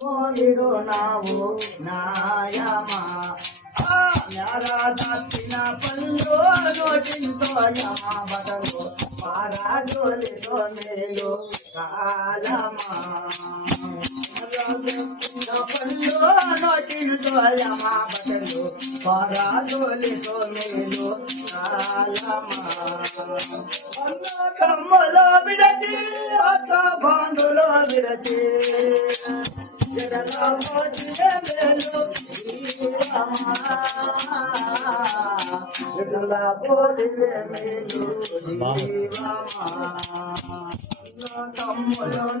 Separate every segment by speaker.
Speaker 1: నావు నాయమా న్యారా పళ్ళు నోటింతో యమా పారాజోలితో మేలు కాలమా? పళ్ళు నోటింతో యమా పారాజోలితో మేలు కాలమా? కమ్మలో విడచి అత్త బాండులో విడచి. జగలో మోచినే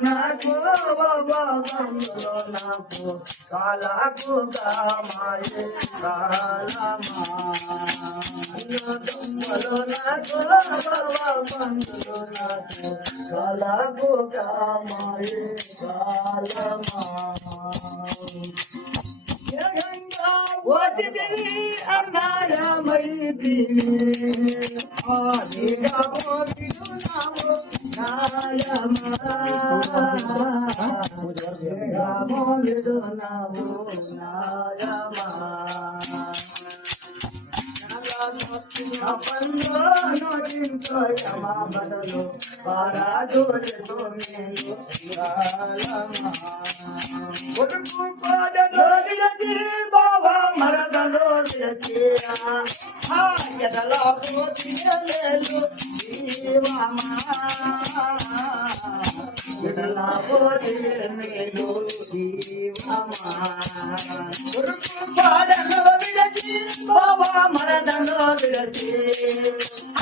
Speaker 1: నాకు బాబులో నాకు కాలకు కామాయే కాలమా. తమ్ముడు నాకు బాబులో నాకు కాలకు కామాయే కాలమా ఓటిదివి అన్నారమైతివి ఆదిగా పోతిను నాము నాయమా నాయమా అపంలో నోటింతో యమా బదలు పారాజోలితో మేలు కొడుకు పాదలో నిలచి బాబా మరదలో నిలచిరా ఆ ఎదలో జీవమా. ఎదలా పోతియలేలు జీవమా. కొడుకు పాదలో మరదలో నిలచి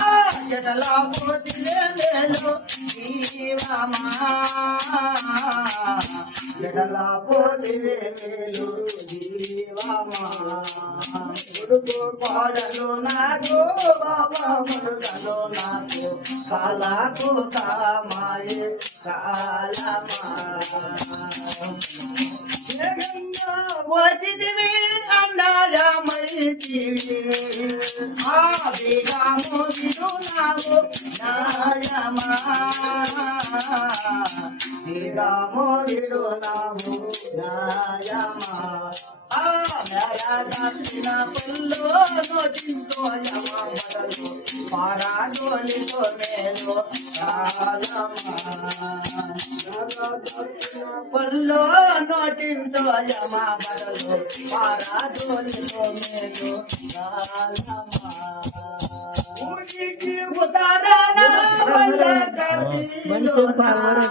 Speaker 1: ఆ ఎదలా పోతియలేలు జీవమా జడలా పోతివే జీవమా ఉడుకు పాడలు నాకు బాబా ముడుగలు నాకు కాలకు కామాయే కాలమా వచ్చిదివి అన్నారమైతివి ఆ బిగాము విరునాము నాయమా బిగాము విరునాము నాయమా ఆ మేరా దాచిన పుల్లో నోటింతో యమా పారాడోలితో మేలు కాలమా పల్లో నోటింతో యమా బదలు పారాడోలితో మేలు వల్ల కదిలోనా